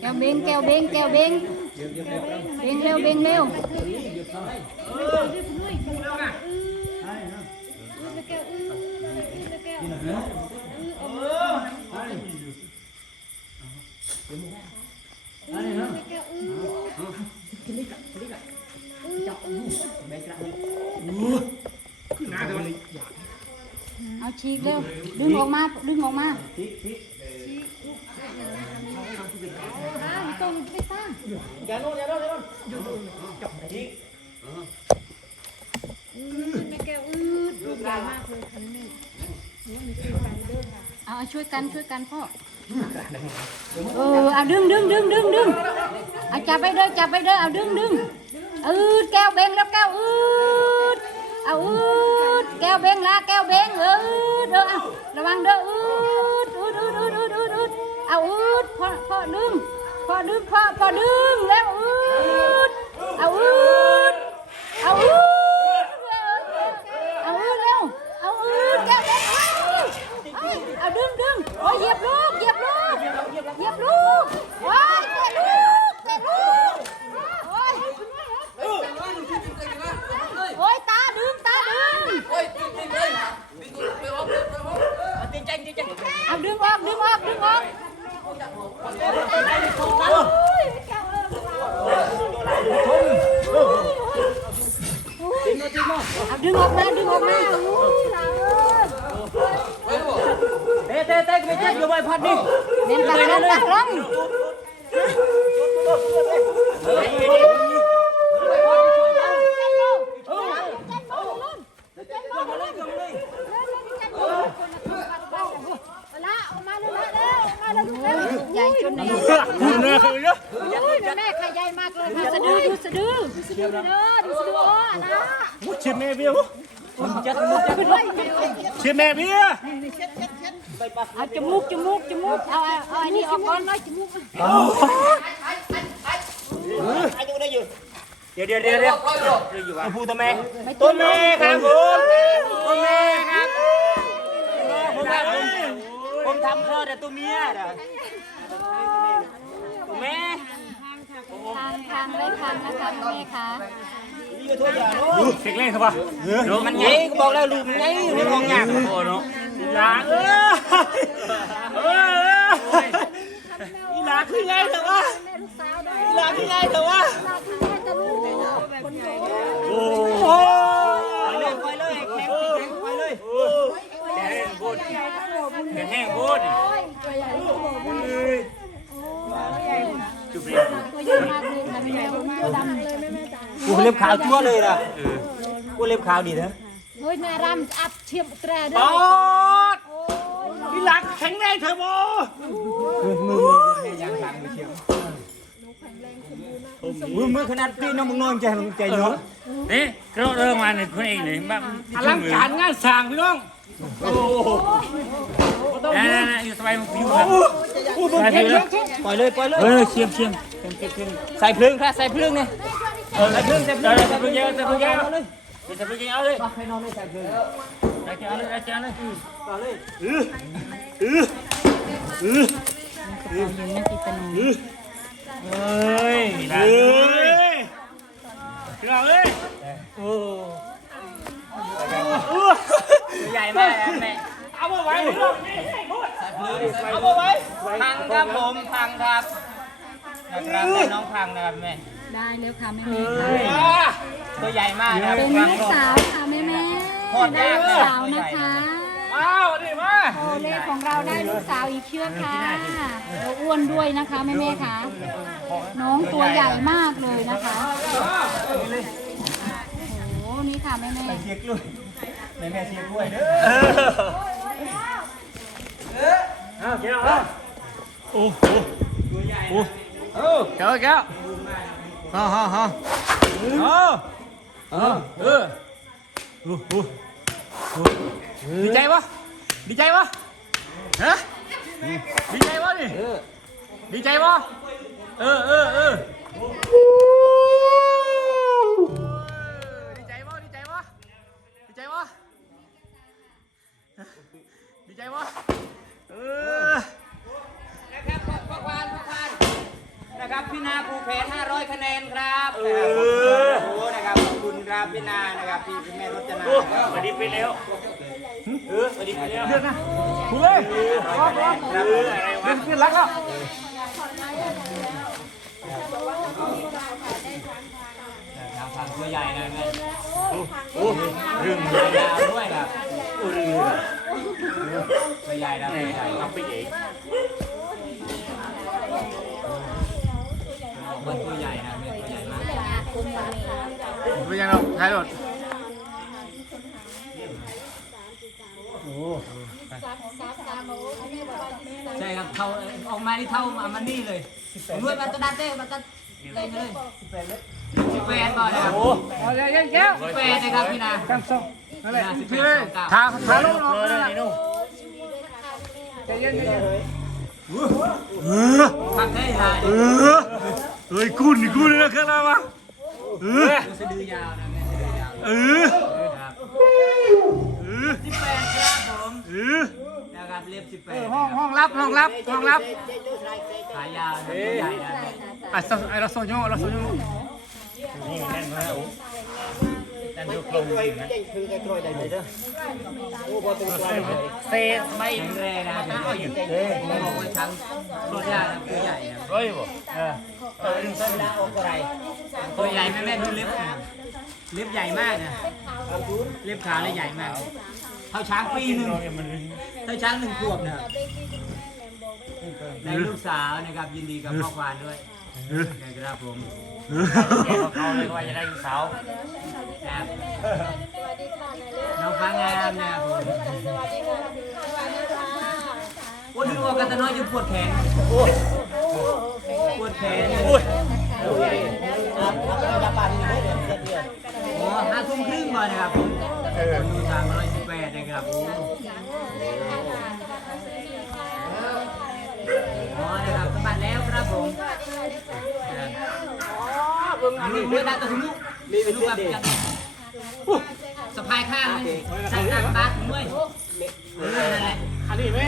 แก้วเบงแก้วเบงแก้วเบงเบงเร็วเบง เร็วเอาฉีกเร็วดึงออกมาดึงออกมาตรงไปตั้งเอาช่วยกันช่วยกันพ่อเออเอาดึงดึงดึงดึงดึงเอาจับไปเด้อจับไปเด้อเอาดึงดึงอืดแก้วเบงแล้วแก้วอืด เอาอืดแก้วเบงละแก้วเบงอืดเด้อเอาระวังเด้ออืดอืดอืดอืดอืดอืดเอาอืดพอพอดึงพอดึงพอพอดึงแล้วอืดเอาอืดเอาอืดเอาอืดเร็วเอาอืดแก้วเบงเอาเอาดึงดึงโอ้ยเหยียบลูกเหยียบลูก เหยียบลูกโอ้ยเตะลูกเตะลูกโอ้ยโอ้ยตาดึงตาดึงเอาดึงออกดึงออกดึงออก เอาดึงออกมาดึงออกมาเต้เต้เต้ไม่ใช่อยู่ใบพัดนี่เน้นตักลงตักลงใหญ่จนนี้ แม่ขาใหญ่มากเลยค่ะสะดือดูสะดือดูสะดือเด้อดูสะดืออ้อนะชิมแม่เบี้ยจัดมุดจัดชิมแม่เบี้ยเอาจมูกจมูกจมูกเอาเอาเอาอันนี้ออกก่อนเลยจมูกอายุได้อยู่เดี๋ยวเดี๋ยวเดี๋ยวเดี๋ยวอยู่ว่า ทำคลอดแต่ตัวเมียเด้อตัวแม่ทางทางเลยทางนะคะแม่ค่ะอยู่ทั่วอย่างนู้นเสกเล่นครับป่ะลูกมันไงก็บอกแล้วลูกมันไงลูกมองยากโอ้เนาะหลาเออเออลาคือไงเถอะวะลาคือไงเถอะวะ ล็บขาวชั่วเลยนะกูเล็บขาวดีนะเฮ้ยแม่รำอัพเทียมแตรเด้ปออดอีหลาแข็งแรงเถอะโมมือมือมือยางหลังมือเชียวมือมือขนาดตีน้องมึงนอนใจมึงใจเยอะนี่เราเริ่มมาในคนเองเลยบ้างอลังการงานสร้างพี่น้องโอ้โหนั่นๆอยู่สบายผิวครับสบายผิวแล้วปล่อยเลยปล่อยเลยเออเชียมเชียมเชียมเชียมเชียมใส่พลึงค่ะใส่พลึงเนี่ย ใส่พลึงใส่พลึเดี๋ยวงจะพึ่งเยอะจะพึ่งเยอะเอาเลยจะพึ่งเยอะเอาเลยให้นอนเลยใส่พลึงเอาเลยเอาเลยเอาเลยเอาเลยเฮ้ยเฮ้ยเราเอ้ยโอ้ใหญ่มากแม่เอามาไว้พี่น้องนี่ให้พูดเอามาไว้พังครับผมพังครับ นะครับแม่น้องพังนะครับแม่ได้แล้วค่ะแม่แม่ค่ะตัวใหญ่มากนะครับเป็นพังลูกลง สาวค่ะแม่แม่โคตรได้ยากลูเลกย สาวนะคะมาดิมาโอเล่ของเราได้ลูกสาวอีกเชือกค่ะแล้วอ้วนด้วยนะคะแม่แม่ค่ะน้องตัวใหญ่มากเลยนะคะโอ้โหนี่ค่ะแม่แม่เสียกล้วยแม่แม่เสียกล้วยเด้อเอาเจ้าเอาโอ้โหโอ้ โอ้เก้วแก้วฮ่าฮ่าฮ่าเออเออเออโอ้โหดีใจปะดีใจปะฮะดีใจปะนี่ดีใจปะเออเออเออ พี่นาภูแผน500 คะแนนครับโอ้โหนะครับขอบคุณครับพี่นานะครับพี่แม่รจนาครับวันนี้ไปแล้ว เออวันนี้ไปแล้วเลือกนะพูดเลยพร้อมพร้อมเอออะไรวะเลือกขึ้นรักแล้วทางฝั่งตัวใหญ่นะแม่โอ้เรื่องตัวยาวด้วยนะเรือตัวใหญ่นะตัวใหญ่เอาไปเอง เป็นยังไงท้ายรถใช่ครับเท่าออกมาที่เท่ามันนี่เลยนวดมันตะดันเต้มันตะเต็มเลยสิบแปดก่อนนะครับโอ้ยแก้วแก้วสิบแปดนะครับพี่นาตั้งสองนั่นแหละสิบแปพี่ดเลยสองเก้าทาทาลงลงเลยนั่นแหละนี่นู่นใจเย็นใจเย็นพักได้ทายเออเฮ้ยคุณนี่คุณนะข้างหน้ามะ เออสะดือยาวนะแม่สะดือยาวเออครับเออสิบแปดครับผมเออนะครับเล็บสิบแปดห้องห้องรับห้องรับห้องรับขายาวนะตัวใหญ่นะไอ้สไอ้เราโซโย่เราโซโย่นี่แน่นมากโอ้นั่นดูกลมเซไม่แข็งแรงนะครับผมบอกว่าช้างตัวใหญ่นะตัวใหญ่นะร้อยบ่ ตัวใหญ่แม่แม่ดูเล็บนะเล็บใหญ่มากนะเล็บขาเลยใหญ่มากเท่าช้างปีหนึ่งเท่าช้างหนึ่งขวบนะในลูกสาวนะครับยินดีกับพ่อควานด้วยนะครับผมเขาเลยว่าจะได้สาวครับน้องฟ้างามนะครับผมโอ้ดูว่ากันตะน้อยจะปวดแขน ปวดแขนโอ้ยห้าทุ่มครึ่งก่อนะครับผมดูทางร้อยสิบแปดนะครับโอ้อ๋อนะครับสมัครแล้วครับผมอันนี้เมื่อได้ตัวทุกลูกแบบสะพายข้างเลยใส่หนักบาสเมื่อยออนั่นแหละอันนี้ไหม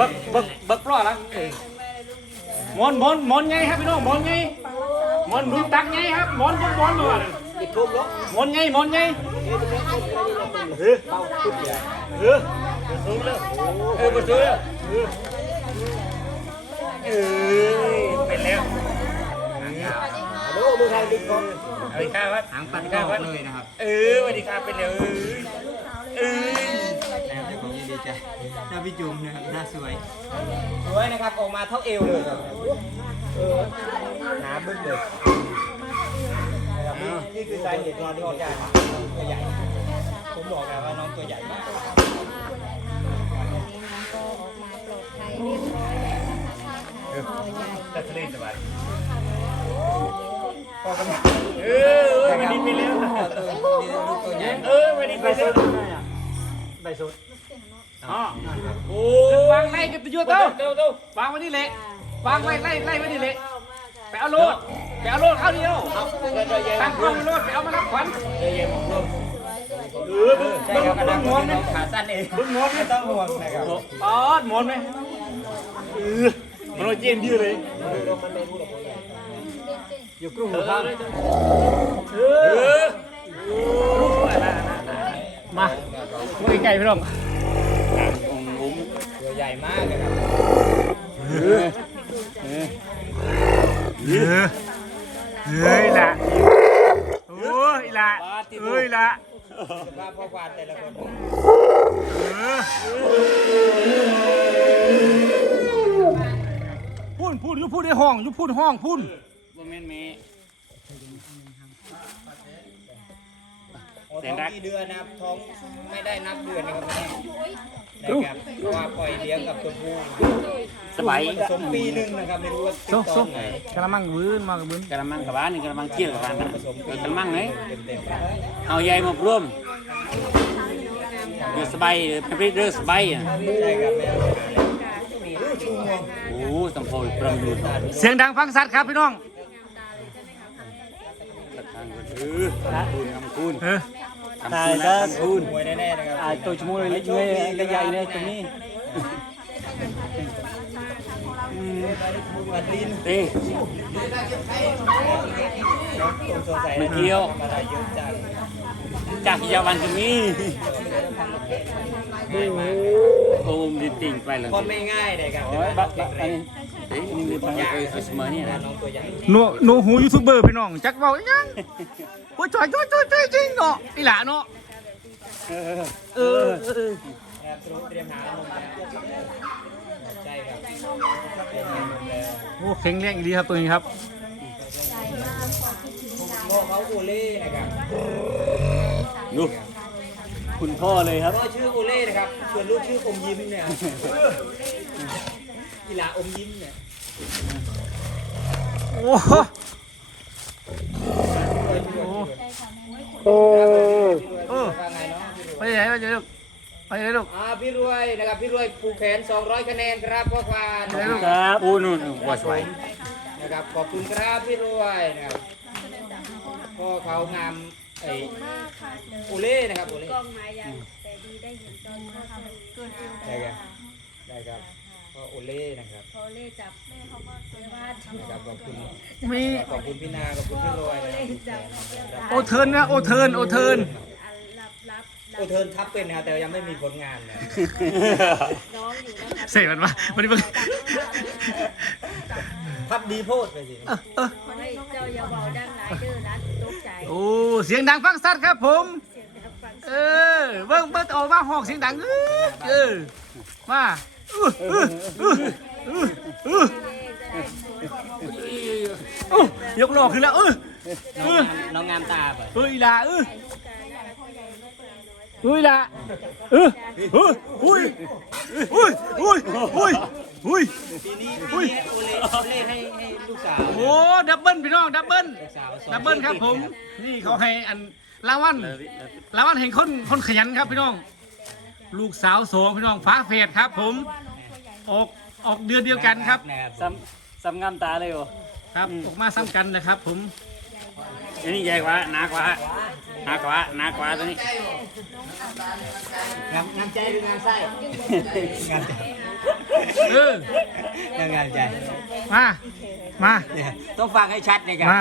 บักบักบักปลอดละ มอนมอนมอนไงครับพี่น้องมอนไงมอนดูตักไงครับมอนยังมอนอยู่อะมอนไงมอนไงเออเออสูงแล้วเออประตูแล้วเออเป็นแล้วโอ้มือไทยบิ๊กคอมสวัสดีครับหางปัดกอกเลยนะครับ เออสวัสดีครับเป็นแล้วเออ ใจหน้าพี่จุ๋มนะครับหน้าสวยสวยนะครับออกมาเท่าเอวเลยครับหนาบึ้งเลยนะครับนี่นี่คือสาเหตุนอนที่ออกจากตัวใหญ่ผมบอกแล้วว่าน้องตัวใหญ่มากจะทะเลสบายเออวันนี้ไปแล้วลูกตัวใหญ่เออวันนี้ไปแล้วได้สุด อ๋อโอ้วางไล่กันตัวยัวเต้าเต้าเต้าวางไว้นี่เละวางไว้ไล่ไล่ไว้นี่เละไปเอาโลดไปเอาโลดเอาเดียวตั้งกล้องโลดไปเอามารับขวัญเออเบิ่งใช่ครับกระดังน้องขาสั้นเองบิ่งหมอนไม่ต้องห่วงนะครับอ๋อหมอนไหมเออมันเอาเจนยืดเลยอยู่กรุงหัวข้างเออมาไม่ไกลพี่น้อง ใหญ่มากนะครับเฮ้ยละโอ้ยละเฮ้ยละสภาพพ่อควานแต่ละคนพูดพูดอยุพูดในห้องอยุพูดห้องพูด บ่แม่นแม่ เสียงดังกี่เดือนนะครับ ท้องไม่ได้นับเดือนนะครับแม่นะครับเพราะว่าปล่อยเลี้ยงกับตัวผู้สบายผสมปีหนึ่งนะครับไม่รู้ว่าติดโซ่ตอโซ่นไหนกระมังวื้นมากระบืนกระมังกับบ้านนี่กระมังเกี่ยวกับบ้านนะผสมเออกระมังไหนเต็มเอาใหญ่มาร่วมเรือสบายเรือเรือสบายอะๆใช่ครับแม่โอ้ต้องโผล่ปรำดูเสียงดังฟังสัตว์ครับพี่น้อง เออคูณคำคูณเออคำคูณนะคำคูณมวยแน่ๆนะครับอ่าตัวชมูเลยเลยเลยใหญ่เลยตรงนี้เเอ้ยมันเที่ยวจากยาวันตรงนี้โอ้มดิติงไปแล้วคนไม่ง่ายเลยครับโอ้ยบั กบักอันนี้เอ้ยนี่เป็นเอ้ยเสมอเนี่ยนะหนูหนูหูยูทูบเบอร์พี่น้องจักเว้าอีหยังโอ้ยจอยจอยจอยจอยจริงเนาะอีหล่าเนาะเออเออเออเตรียมหาลมใช่ครับโอ้แข็งแรงอีหลีครับตัวนี้ครับโลกเขาโอเล่นะครับดูคุณพ่อเลยครับก็ชื่อโอเล่นะครับส่วนลูกชื่ออมยิ้มเนี่ย กีฬาอมยิ้มเนี่ยโอ้โหโอ้เออว่าไงเนาะไปไหนไปไหนลูกไปไหนลูกอ่าพี่รวยนะครับพี่รวยผูกแขน 200 คะแนนครับพ่อควานไปไหนลูกครับอู้นู่นว่าสวยนะครับขอบคุณครับพี่รวยนะครับพ่อเขางามไอ้โอเล่นะครับโอเล่กล้องมายังแต่ดีได้เห็นตอนเขาทำเกินฟิลได้ครับได้ครับ พ่อโอเล่นะครับเขาเล่จับแม่เขาก็ตัวบ้านนะครับขอบคุณมีขอบคุณพี่นาขอบคุณพี่รวยนะครับโอเทิร์นนะโอเทิร์นโอเทิร์นอันรับรับโอเทิร์นทับเป็นนะครับแต่ยังไม่มีผลงานนะน้องอยู่นะคะเสกมันมามันนี่มันทับดีโพดไปสิเออเออขอให้เจ้าอย่าเบาดังหลายเด้อนะตกใจโอ้เสียงดังฟังสัดครับผมเสียงดังฟังเออเบิ้งเบิ้งออกมาหอกเสียงดังเออเออมา เออเออเออเออเออเออยกหลอกขึ้นแล้วเออเออน้องงามตาไปเฮ้ยล่ะเออเฮ้ยล่ะเออเอออุ้ยอุ้ยอุ้ยอุ้ยอุ้ยปีนี้ปีนี้โอเล่โอเล่ให้ให้ลูกสาวโอ้ดับเบิลพี่น้องดับเบิลลูกสาวสองดับเบิลครับผม นี่เขาให้อันรางวัลรางวัลแห่งคนคนขยันครับพี่น้อง ลูกสาวโสองพี่น้องฟ้าเฟดครับผมออกออกเดือนเดียวกันครับนะครับซ้ำซ้ำงามตาเลยโอ้ครับออกมาซ้ำกันนะครับ ผมอันนี้ใหญ่กว่าหนากว่าหนากว่าหนากว่าตัวนี้งามงามใจหรืองามไส้งามใจเอองามใจมามาเนี่ยต้องฟังให้ชัดนะครับมา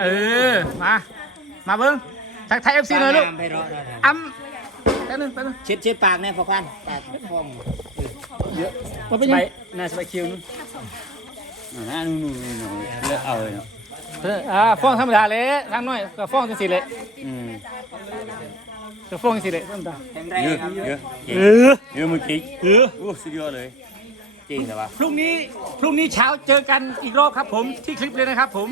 เออมามาเบิ้งทักทายเอฟซีหน่อยลูกงามไปรอดนะอ้ำแป๊บนึงแป๊บนึงเช็ดเช็ดปากแน่พ่อพันปากฟ้องมาเป็นสยังบายน่าสบายคิวนู่นอ่านู่นนู่นนู่นเลือกเอาเลยเนาะเอออ่าฟ้องธรรมดาเลยทางน้อยก็ฟ้องจังสิเลยอืมก็ฟ้องจังสิเลยธรรมดาแข็งแรงเยอะครับเยอะเก่งเออเยอะเมื่อกี้เออโอ้สุดยอดเลยเก่งแต่ว่าพรุ่งนี้พรุ่งนี้เช้าเจอกันอีกรอบครับผมที่คลิปเลยนะครับผม